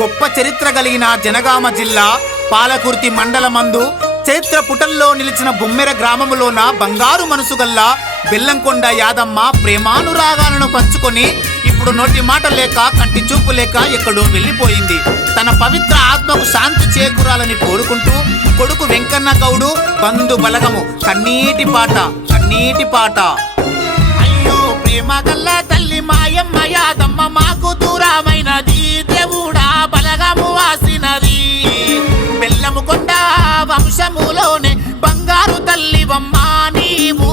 గొప్ప చరిత్ర కలిగిన జనగామ జిల్లా పాలకుర్తి మండలమందు చరిత్ర పుటల్లో నిలిచిన బొమ్మెర గ్రామములోన బంగారు మనసు గల్లా బెల్లంకొండ యాదమ్మ ప్రేమానురాగాలను పంచుకొని ఇప్పుడు నోటి మాట లేక కంటి చూపు లేక ఎక్కడో వెళ్ళిపోయింది. తన పవిత్ర ఆత్మకు శాంతి చేకూరాలని కోరుకుంటూ కొడుకు వెంకన్న గౌడు బంధు బలగము కన్నీటి పాట కన్నీటి పాట. అయ్యో ప్రేమ గల్లా మాయమ్మ యాదమ్మ మాకు దూరమైనది. దేవుడా బలగము వాసినది. బెల్లము కొండ వంశములోనే బంగారు తల్లివమ్మ నీవు.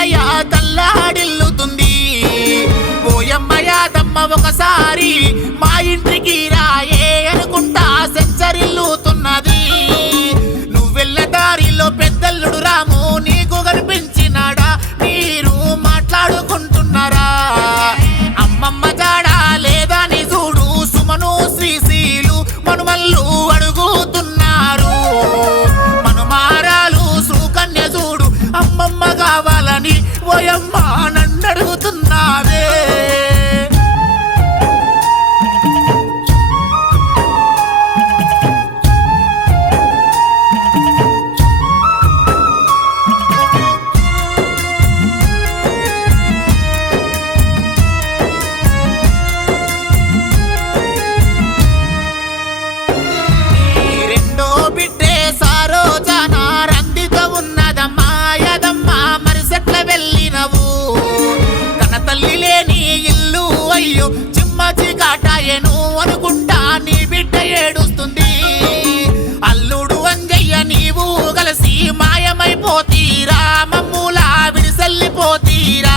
విజయ తల్లాడిల్లుతుంది. ఓయమ్మ యాదమ్మ ఒకసారి మా ఇంటికి రాయే అనుకుంటా సెంచరిల్లుతున్నది. నువ్వెళ్ళ దారిలో పెద్దల్లుడు రాము నీకు కనిపించినాడా? మీరు మాట్లాడుకుంటా చెట్ల వెళ్ళినవు. కన తల్లి లేని ఇల్లు అయ్యో చిమ్మ చీకాటాయను అనుకుంటా నీ బిడ్డ ఏడుస్తుంది. అల్లుడు అంజయ్య నీవు కలిసి మాయమైపోతీరా మమ్ములా విడిసెల్లిపోతీరా.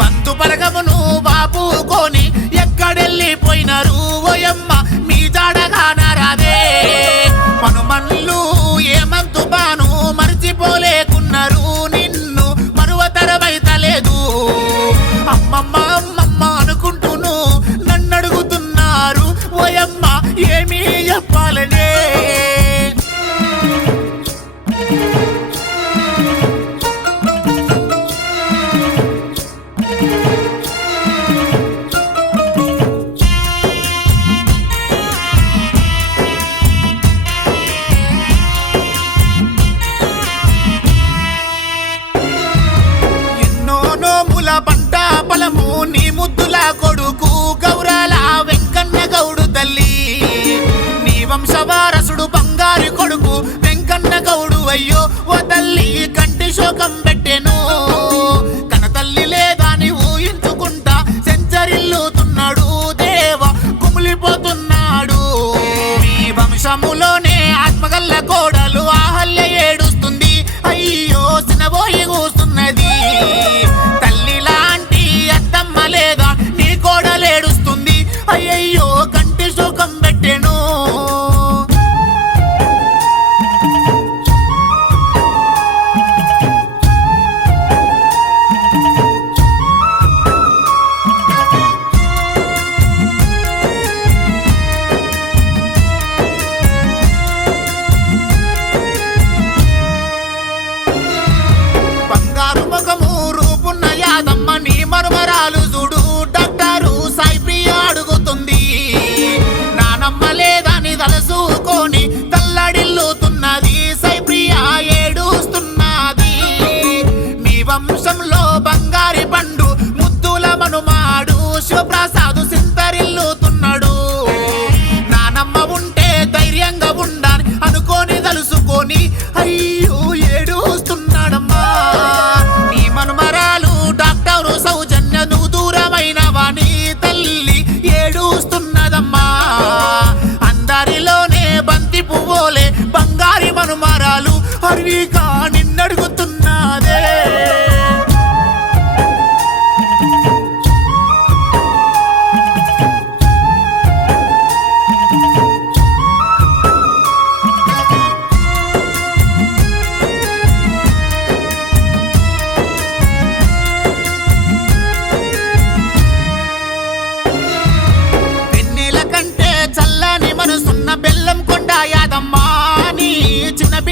పంతు బలగమును బాపుకొని ఎక్కడెళ్ళిపోయినారు? ఓయమ్మ నీ ముద్దుల కొడుకు గౌరాల వెంకన్న గౌడు తల్లి. నీ వంశవారసుడు బంగారు కొడుకు వెంకన్న గౌడు అయ్యో ఓ తల్లి కంటి శోకం శివప్రసాదు సింతరిల్లుతున్నాడు. నానమ్మ ఉంటే ధైర్యంగా ఉండాలి అనుకోని తలుసుకొని అయ్యో ఏడుస్తున్నాడమ్మా. నీ మనుమరాలు డాక్టరు సౌజన్య నువ్వు దూరమైన వాణి తల్లి ఏడుస్తున్నదమ్మా. అందరిలోనే బంతి పువ్వులే బంగారి మనుమరాలు నిన్నడుగుతున్నాదే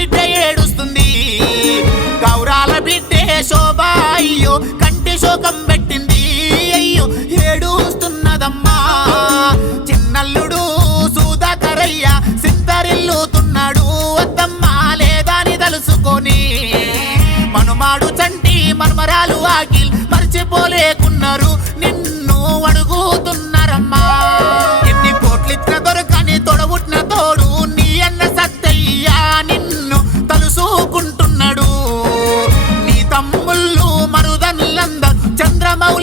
బిడ్డ ఏడుస్తుంది. గౌరాల బిడ్డే శోభ అయ్యో కంటి శోకం పెట్టింది. అయ్యో ఏడుస్తున్నదమ్మా. చిన్నల్లుడు సూదాకరయ్య సింతరిల్లుతున్నాడు. వద్దమ్మా లేదని తలుసుకొని. మనుమాడు చంటి మనుమరాలు ఆకిల్ మర్చిపోలేకున్నారు. నిన్ను అడుగుతున్నా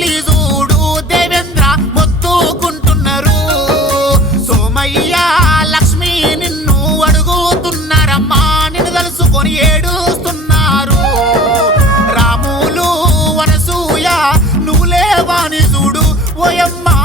చంద్రమౌళి చూడు దేవేంద్ర మొత్తుకుంటున్నారు. సోమయ్య లక్ష్మి నిన్ను అడుగుతున్నారమ్మా నిన్ను తలుసుకొని ఏడుస్తున్నారు. రాములు వనసూయ నువ్వు లేవాని చూడు ఓయమ్మా.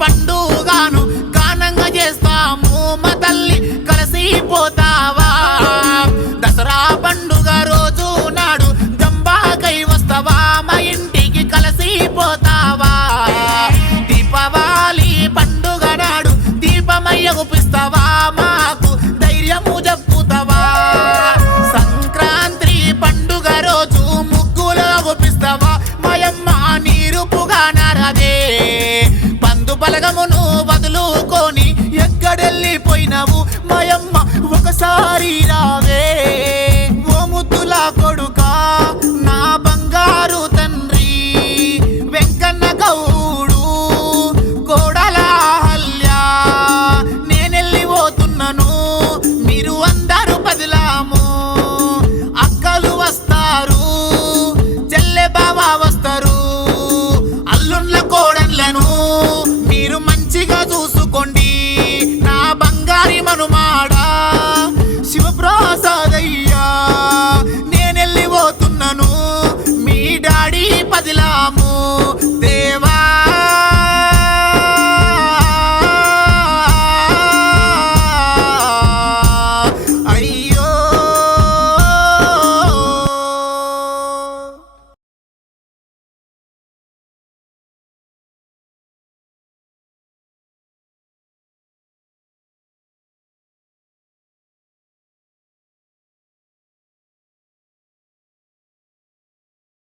పండుగాను గానంగా చేస్తాము. మా తల్లి కలిసి పోతావా దసరా పండుగ రోజు నాడు జంబాకై వస్తావా? మా ఇంటికి కలిసి పోతావా దీపావళి పండుగ నాడు దీపమయ్య మయమ్మ ఒకసారి రావే. బంగారి మనుమాడా